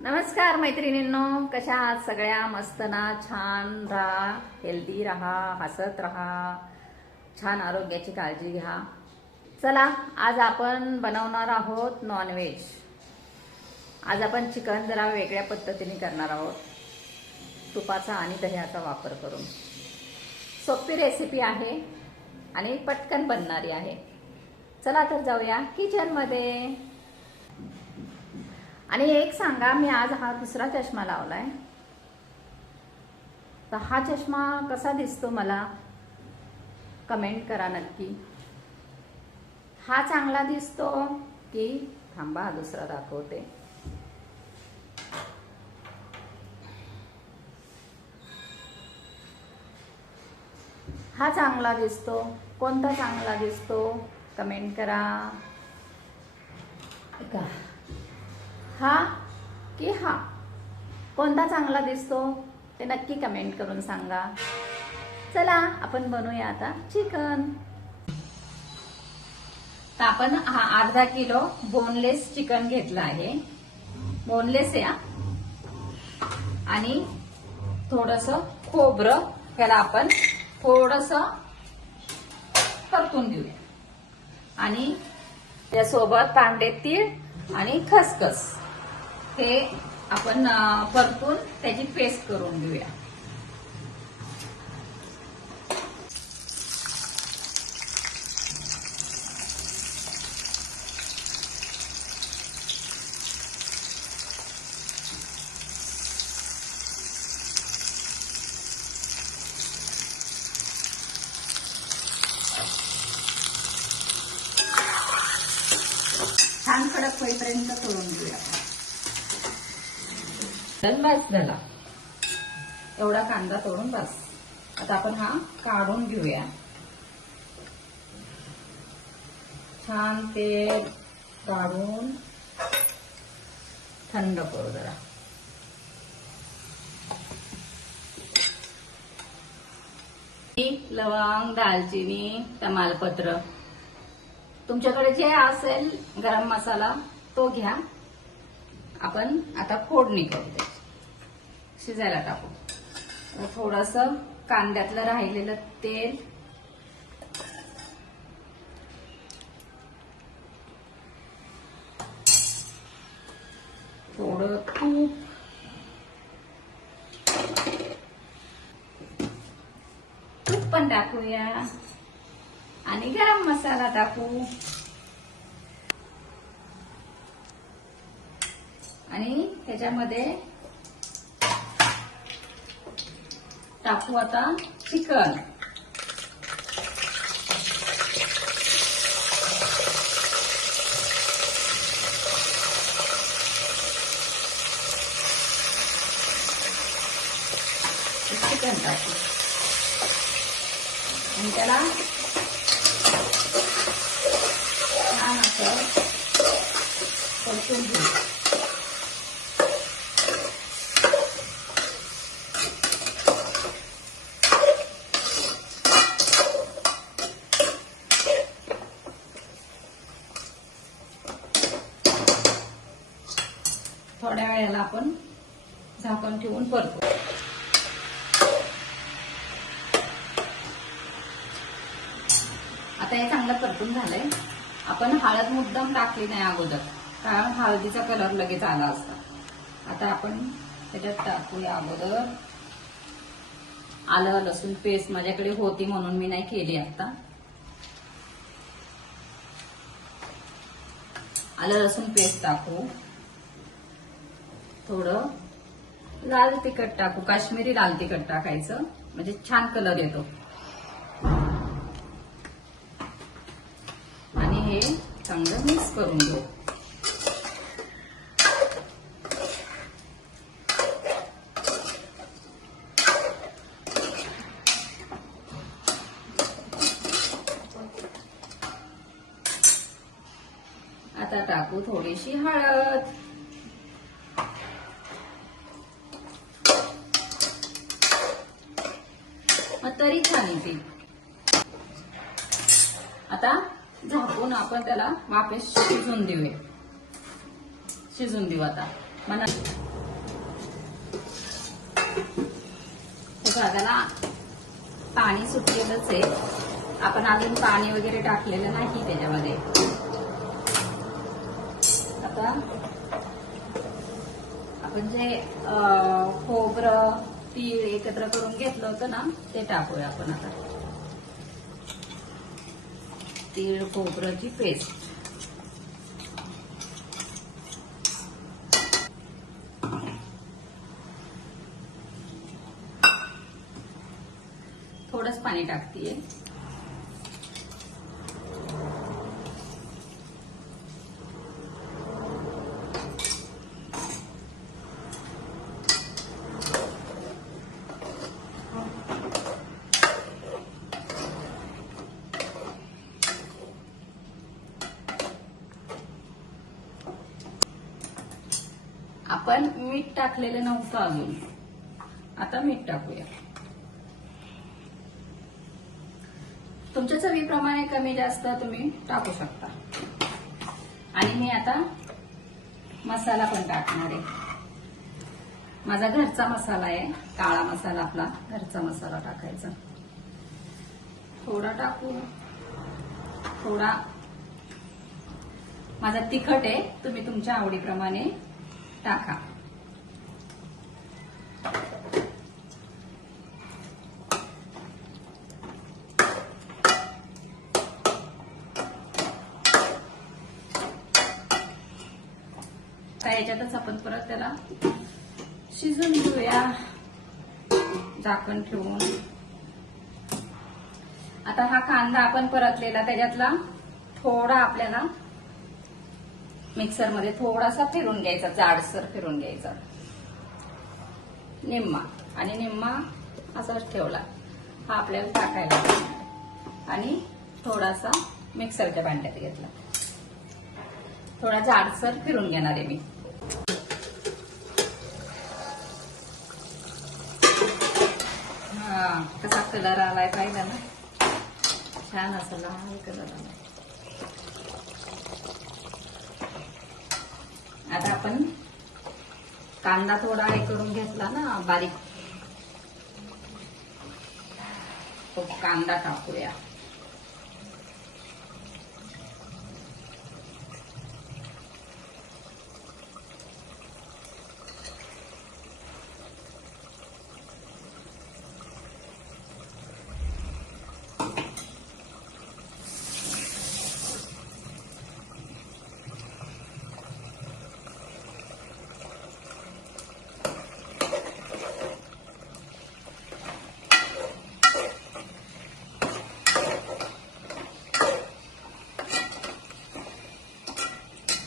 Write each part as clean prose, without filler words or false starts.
नमस्कार मैत्रिणींनो, कशा आहात सगळ्या? मस्त ना? छान राहा, हेल्दी राहा, हसत राहा, छान आरोग्याची काळजी घ्या. चला, आज आपण बनवणार आहोत नॉनव्हेज. आज आपण चिकन जरा वेगळ्या पद्धतीने करणार आहोत, तुपाचा आणि दह्याचा वापर करून. सोपी रेसिपी आहे आणि पटकन बनणारी आहे. चला तर जाऊया किचनमध्ये. आणि एक सांगा, मी आज हा दुसरा चष्मा लावलाय, तर हा चष्मा कसा दिसतो मला कमेंट करा नक्की. हा चांगला दिसतो की थांबा दुसरा दाखवते. हा चांगला दिसतो, कोणता चांगला दिसतो कमेंट करा. हा की हा, कोणता चांगला दिसतो ते नक्की कमेंट करून सांगा. चला आपण बनवूया आता चिकन. तर आपण हा अर्धा किलो बोनलेस चिकन घेतला आहे. बोनलेस आहे आणि थोडस खोबरं त्याला आपण थोडस परतून घेऊया. आणि त्यासोबत कांदे, तीळ आणि खसखस हे आपण परतून त्याची पेस्ट करून घेऊया. छान कडक होईपर्यंत करून घेऊया. बस झाला, एवढा कांदा तोडून बस. आता आपण हा काढून घेऊया. छान तेल काढून थंड करू जरा. लवंग, दालचिनी, तमालपत्र, तुमच्याकडे जे असेल गरम मसाला तो घ्या. आपण आता फोडणी करू, त्याची शिजायला टाकू. थोडस कांद्यातलं राहिलेलं तेल, थोडं तूप, तूप पण टाकूया आणि गरम मसाला टाकू. आणि त्याच्यामध्ये टाकू आता चिकन. चिकन टाकू आणि त्याला छान असं परतून घेऊ. थोड्या वेळाला आपण झाकण ठेवून परतू. आता हे चांगलं परतून झालंय. आपण हळद मुद्दाम टाकली नाही अगोदर, कारण हळदीचा कलर लगेच आला असता. आता आपण त्याच्यात टाकूया अगोदर आलं लसूण पेस्ट. माझ्याकडे होती म्हणून मी नाही केली. आता आलं लसूण पेस्ट टाकू. थोडं लाल तिखट टाकू, काश्मीरी लाल तिखट टाकायचं म्हणजे छान कलर येतो. आणि हे चांगलं मिक्स करून घेऊ. आता टाकू थोडीशी हळद. तरी छान येते. आता झाकून आपण त्याला वाफेत शिजून देऊ आता. बघायला पाणी सुटलेलंच आहे. आपण अजून पाणी वगैरे टाकलेलं नाही त्याच्यामध्ये. आता आपण जे खोबरं तीळ एकत्र करून घेतलं होतं ना ते टाकूया आपण आता. तीळ खोबऱ्याची पेस्ट. थोडंच पाणी टाकतीये. आपण मीठ टाकलेलं नव्हतं अजून. आता मीठ टाकूया. तुमच्या चवीप्रमाणे कमी जास्त तुम्ही टाकू शकता. आणि मी आता मसाला पण टाकणार आहे. माझा घरचा मसाला आहे, काळा मसाला, आपला घरचा मसाला टाकायचा. थोडा टाकू. थोडा माझा तिखट आहे, तुम्ही तुमच्या आवडीप्रमाणे टाका. याच्यातच आपण परत त्याला शिजून घेऊया झाकण ठेवून. आता हा कांदा आपण परतलेला त्याच्यातला थोडा आपल्याला मिक्सरमध्ये थोडासा फिरून घ्यायचा, जाडसर फिरून घ्यायचा. निम्मा आणि निम्मा असाच ठेवला. हा आपल्याला टाकायला आणि थोडासा मिक्सरच्या भांड्यात घेतला. थोडा जाडसर फिरून घेणार आहे मी. हा कसा कलर आलाय पाहिजे ना, छान असा लाल कलर आलाय. आता आपण कांदा थोडा हे करून घेतला ना बारीक, तो कांदा टाकूया.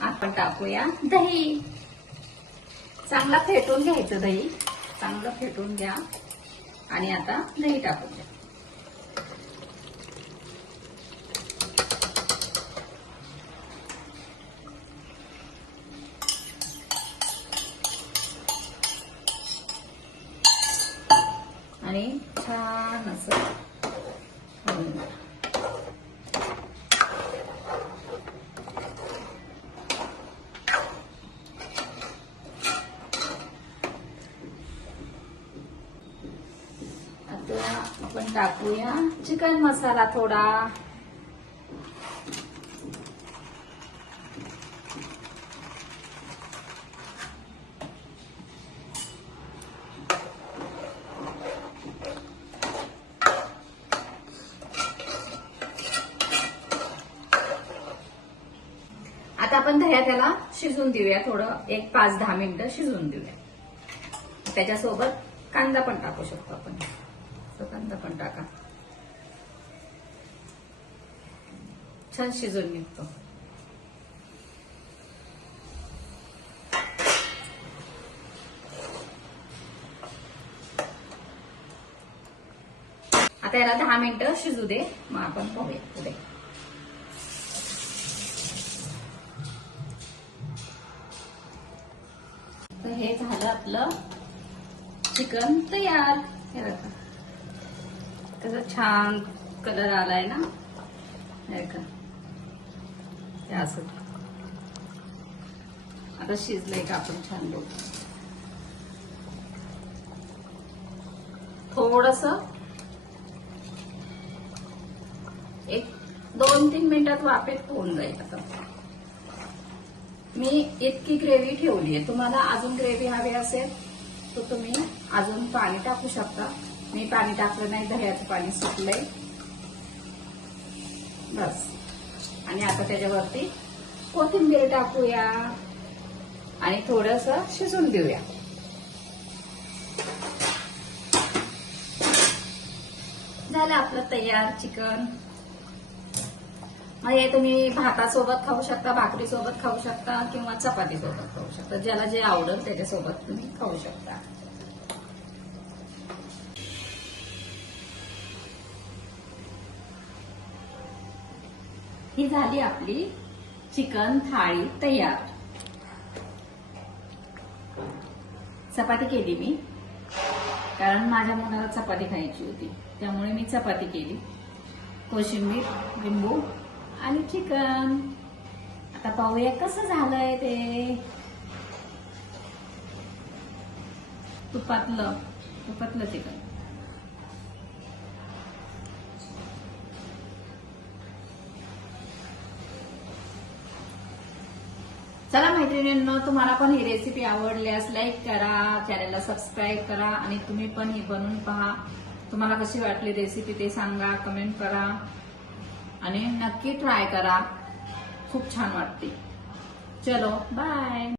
आपण टाकूया दही. चांगला फेटून घ्यायचं दही, चांगलं फेटून घ्या. आणि आता दही टाकून द्या. आणि छान असं घालून द्या. आपण टाकूया चिकन मसाला थोडा. आता आपण दह्या त्याला शिजून देऊया. थोडं एक 5-10 मिनिटं शिजून देऊया. त्याच्यासोबत कांदा पण टाकू शकतो आपण. कांदा पण टाका, छान शिजून निघतो. आता याला 10 मिनिटं शिजू दे, मग आपण पाहूया पुढे. तर हे झालं आपलं चिकन तयार. हे बघा त्याचा छान कलर आलाय ना, हे का हे असं. आता शिजलंय का आपण छान बघू. थोडस एक 2-3 मिनिटात वाफेत होऊन जाईल. आता मी इतकी ग्रेव्ही ठेवली आहे. तुम्हाला अजून ग्रेव्ही हवी असेल तर तुम्ही अजून पाणी टाकू शकता. मी पाणी टाकलं नाही, दह्याचं पाणी सुटलंय बस. आणि आता त्याच्यावरती कोथिंबीर टाकूया आणि थोडस शिजून देऊया. झालं आपलं तयार चिकन. हे तुम्ही भातासोबत खाऊ शकता, भाकरीसोबत खाऊ शकता किंवा चपातीसोबत खाऊ शकता. ज्याला जे आवडेल त्याच्यासोबत तुम्ही खाऊ शकता. ही झाली आपली चिकन थाळी तयार. चपाती केली मी, कारण माझ्या मुलाला चपाती खायची होती, त्यामुळे मी चपाती केली. कोशिंबीर, लिंबू आणि चिकन. आता पाहूया कसं झालंय ते. तुपातलं चिकन. चला मैत्रिणींनो, तुम्हाला पण ही रेसिपी आवडल्यास लाईक करा, चॅनलला सबस्क्राईब करा आणि तुम्ही पण ही बनवून पहा. तुम्हाला कशी वाटली रेसिपी ते सांगा, कमेंट करा आणि नक्की ट्राय करा. खूप छान वाटते. चलो बाय.